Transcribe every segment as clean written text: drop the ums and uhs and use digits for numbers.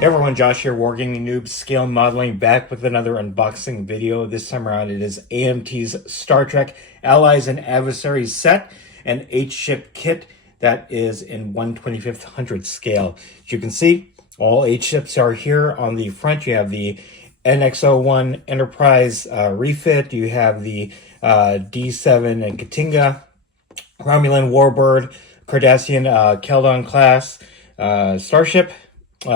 Hey everyone, Josh here, WarGamingNewb Scale Modeling, back with another unboxing video. This time around it is AMT's Star Trek Allies and Adversaries set, an 8-ship kit that is in 1/2500 scale. As you can see, all 8 ships are here. On the front you have the NX-01 Enterprise refit, you have the D7 and Katinga, Romulan Warbird, Cardassian Keldon class starship, 2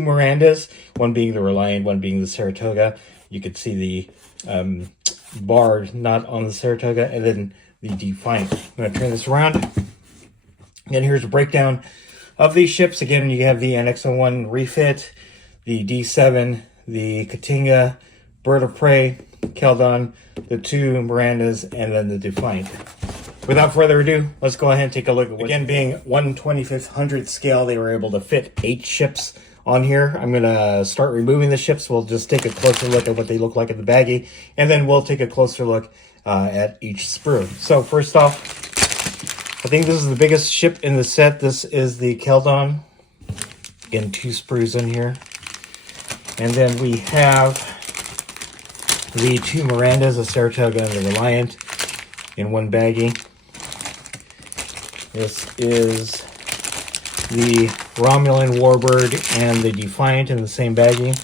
Mirandas, one being the Reliant, one being the Saratoga. You could see the bar not on the Saratoga, and then the Defiant. I'm going to turn this around. And here's a breakdown of these ships. Again, you have the NX-01 refit, the D7, the Katinga, Bird of Prey, Keldon, the 2 Mirandas, and then the Defiant. Without further ado, let's go ahead and take a look at again, being 1/2500 scale, they were able to fit 8 ships on here. I'm going to start removing the ships. We'll just take a closer look at what they look like in the baggie, and then we'll take a closer look at each sprue. So first off, I think this is the biggest ship in the set. This is the Keldon. Again, 2 sprues in here. And then we have the 2 Mirandas, the Saratoga and the Reliant, in one baggie. This is the Romulan Warbird and the Defiant in the same baggie.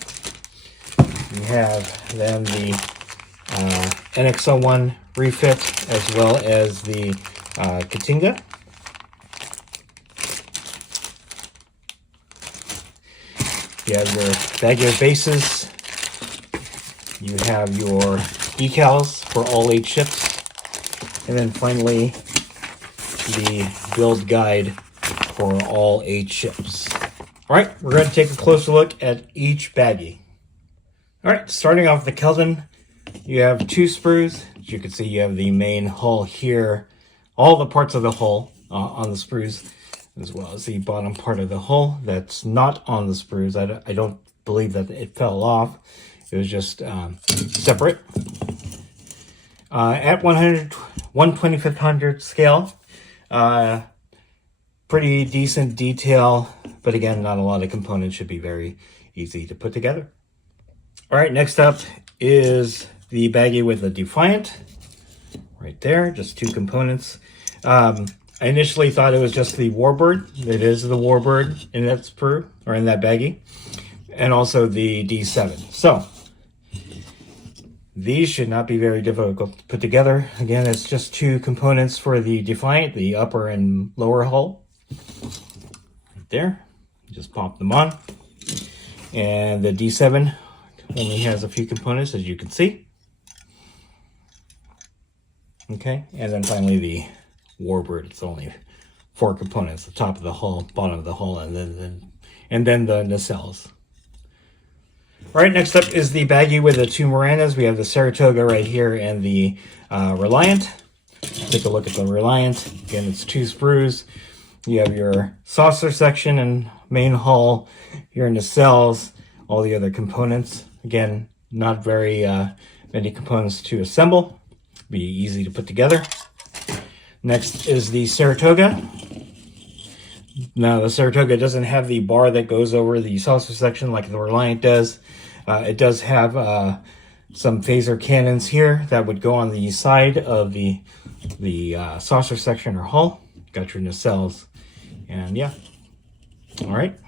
We have then the NX-01 refit as well as the Katinga. You have your baggie of bases. You have your decals for all 8 ships. And then finally, the build guide for all 8 ships. All right, we're going to take a closer look at each baggie. All right, starting off with the Keldon, you have 2 sprues. As you can see, you have the main hull here, all the parts of the hull on the sprues, as well as the bottom part of the hull that's not on the sprues. I don't believe that it fell off. It was just separate. At 1/2500 scale, pretty decent detail, but again, not a lot of components, should be very easy to put together. All right, next up is the baggie with the Defiant. Right there, just 2 components. I initially thought it was just the Warbird. It is the Warbird in that sprue, or in that baggie, and also the D7. So these should not be very difficult to put together. Again, it's just 2 components for the Defiant, the upper and lower hull. Right there. Just pop them on. And the D7 only has a few components, as you can see. Okay, and then finally the Warbird. It's only 4 components: the top of the hull, bottom of the hull, and then the nacelles. All right, next up is the baggie with the 2 Mirandas. We have the Saratoga right here and the Reliant. Take a look at the Reliant. Again, it's 2 sprues. You have your saucer section and main hull, your nacelles, all the other components. Again, not very many components to assemble. Be easy to put together. Next is the Saratoga. Now, the Saratoga doesn't have the bar that goes over the saucer section like the Reliant does. It does have some phaser cannons here that would go on the side of the saucer section or hull. Got your nacelles, and yeah. All right,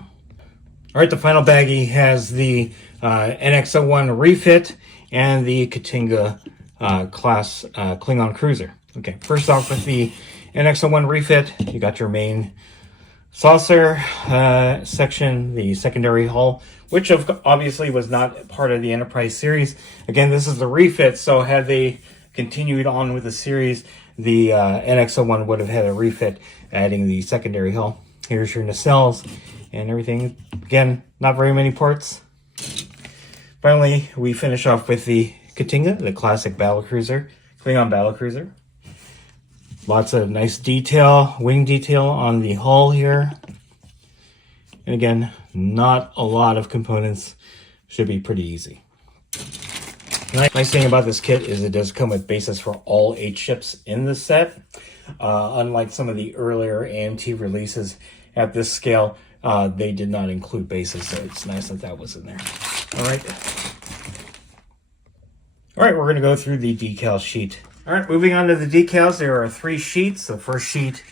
the final baggie has the NX-01 refit and the Katinga class Klingon cruiser. Okay, first off with the NX-01 refit, you got your main saucer section, the secondary hull, which obviously was not part of the Enterprise series. Again, this is the refit, so had they continued on with the series, the NX-01 would have had a refit, adding the secondary hull. Here's your nacelles and everything. Again, not very many parts. Finally, we finish off with the Katinga, the classic battlecruiser, Klingon battlecruiser. Lots of nice detail, wing detail on the hull here. And again, not a lot of components. Should be pretty easy. Nice thing about this kit is it does come with bases for all 8 ships in the set. Unlike some of the earlier AMT releases at this scale, they did not include bases, so it's nice that that was in there. All right. All right, we're going to go through the decal sheet. All right, moving on to the decals, there are 3 sheets. The first sheet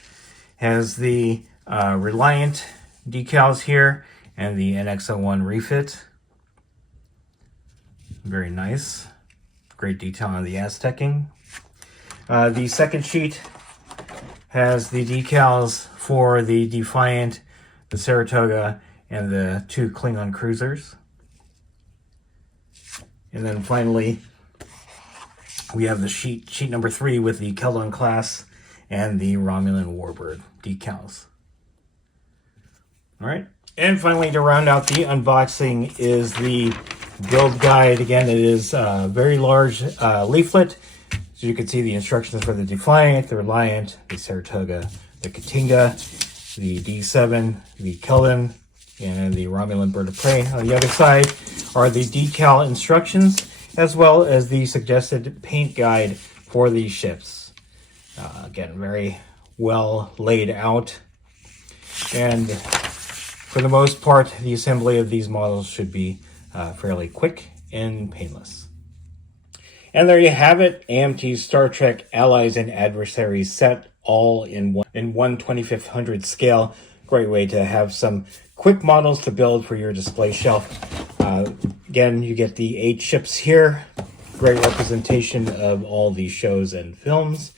has the Reliant decals here and the NX01 refit. Very nice. Great detail on the Aztecing. The second sheet has the decals for the Defiant, the Saratoga, and the 2 Klingon cruisers. And then finally, we have the sheet number 3 with the Keldon class and the Romulan Warbird decals. All right. And finally, to round out the unboxing is the build guide. Again, it is a very large leaflet. So you can see the instructions for the Defiant, the Reliant, the Saratoga, the Katinga, the D7, the Keldon, and the Romulan Bird of Prey. On the other side are the decal instructions, as well as the suggested paint guide for these ships. Again, very well laid out. And for the most part, the assembly of these models should be fairly quick and painless. And there you have it, AMT Star Trek Allies and Adversaries set all in one 2500 scale. Great way to have some quick models to build for your display shelf. Again, you get the 8 ships here. Great representation of all these shows and films.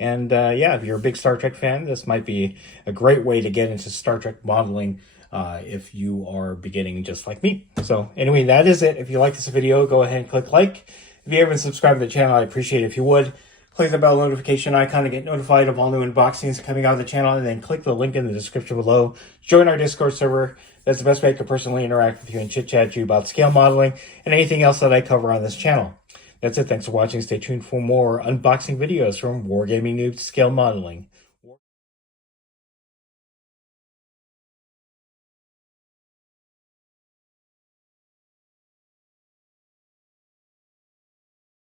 And yeah, if you're a big Star Trek fan, this might be a great way to get into Star Trek modeling if you are beginning just like me. So anyway, that is it. If you like this video, go ahead and click like. If you haven't subscribed to the channel, I'd appreciate it if you would. Click the bell notification icon to get notified of all new unboxings coming out of the channel, and then click the link in the description below. Join our Discord server. That's the best way I can personally interact with you and chit-chat you about scale modeling and anything else that I cover on this channel. That's it. Thanks for watching. Stay tuned for more unboxing videos from WarGamingNewb Scale Modeling.